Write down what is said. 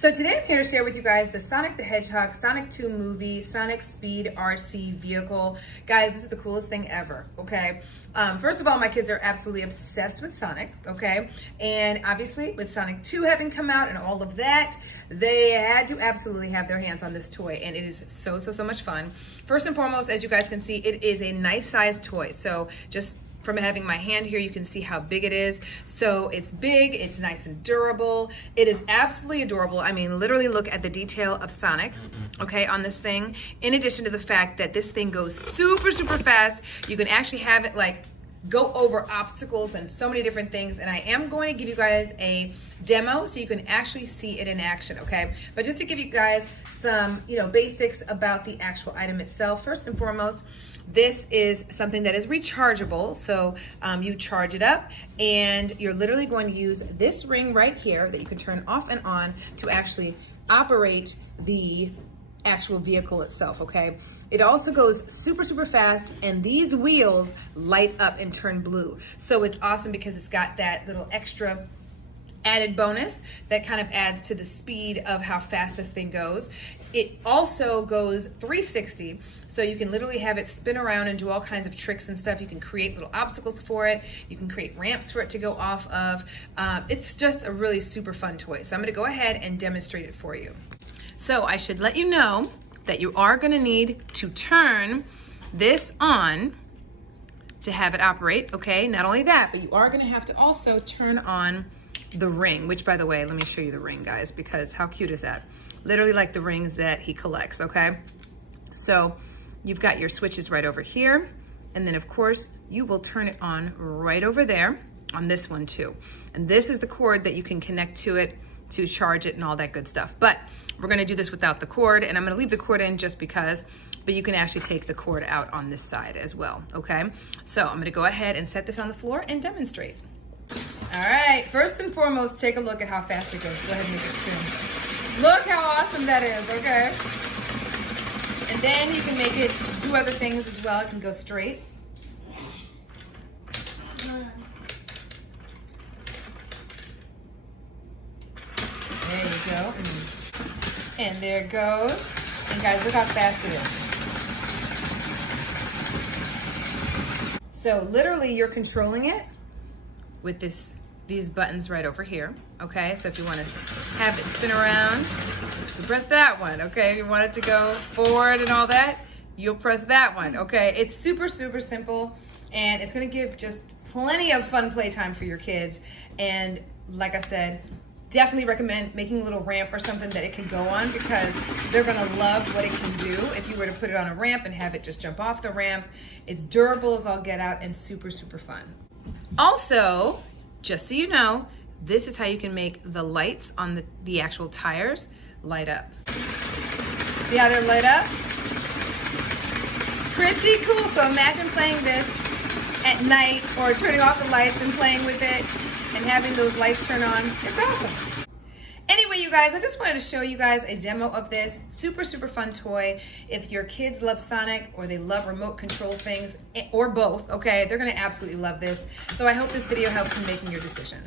So today I'm here to share with you guys the Sonic the Hedgehog Sonic 2 movie Sonic Speed RC vehicle. Guys, this is the coolest thing ever, okay? First of all, my kids are absolutely obsessed with Sonic, okay? And obviously with Sonic 2 having come out and all of that, they had to absolutely have their hands on this toy, and it is so much fun. First and foremost, as you guys can see, it is a nice sized toy. So just from having my hand here, you can see how big it is. So it's big, it's nice and durable. It is absolutely adorable. I mean, literally look at the detail of Sonic, okay, on this thing. In addition to the fact that this thing goes super fast, you can actually have it like go over obstacles and so many different things. And I am going to give you guys a demo so you can actually see it in action, okay? But just to give you guys some, basics about the actual item itself. First and foremost, this is something that is rechargeable. So you charge it up and you're literally going to use this ring right here that you can turn off and on to actually operate the actual vehicle itself, okay? It also goes super fast, and these wheels light up and turn blue. So it's awesome because it's got that little extra added bonus that kind of adds to the speed of how fast this thing goes. It also goes 360, so you can literally have it spin around and do all kinds of tricks and stuff. You can create little obstacles for it. You can create ramps for it to go off of. It's just a really super fun toy. So I'm gonna go ahead and demonstrate it for you. So I should let you know that you are gonna need to turn this on to have it operate, okay? Not only that, but you are gonna have to also turn on the ring, which by the way, let me show you the ring, guys, because how cute is that? Literally like the rings that he collects, okay? So you've got your switches right over here, and then of course you will turn it on right over there on this one too. And this is the cord that you can connect to it to charge it and all that good stuff. But we're gonna do this without the cord, and I'm gonna leave the cord in just because, but you can actually take the cord out on this side as well, okay? So I'm gonna go ahead and set this on the floor and demonstrate. All right, first and foremost, take a look at how fast it goes. Go ahead and make it spin. Look how awesome that is, okay? And then you can make it do other things as well. It can go straight. There you go. And there it goes. And guys, look how fast it is. So literally you're controlling it with these buttons right over here, okay? So if you want to have it spin around, you press that one, okay? If you want it to go forward and all that, you'll press that one, okay? It's super simple, and it's gonna give just plenty of fun playtime for your kids. And like I said, definitely recommend making a little ramp or something that it can go on, because they're gonna love what it can do. If you were to put it on a ramp and have it just jump off the ramp, it's durable as all get out and super fun. Also, just so you know, this is how you can make the lights on the actual tires light up. See how they're lit up? Pretty cool. So imagine playing this at night or turning off the lights and playing with it and having those lights turn on. It's awesome. Anyway, you guys, I just wanted to show you guys a demo of this super fun toy. If your kids love Sonic or they love remote control things, or both, okay, they're gonna absolutely love this. So I hope this video helps in making your decision.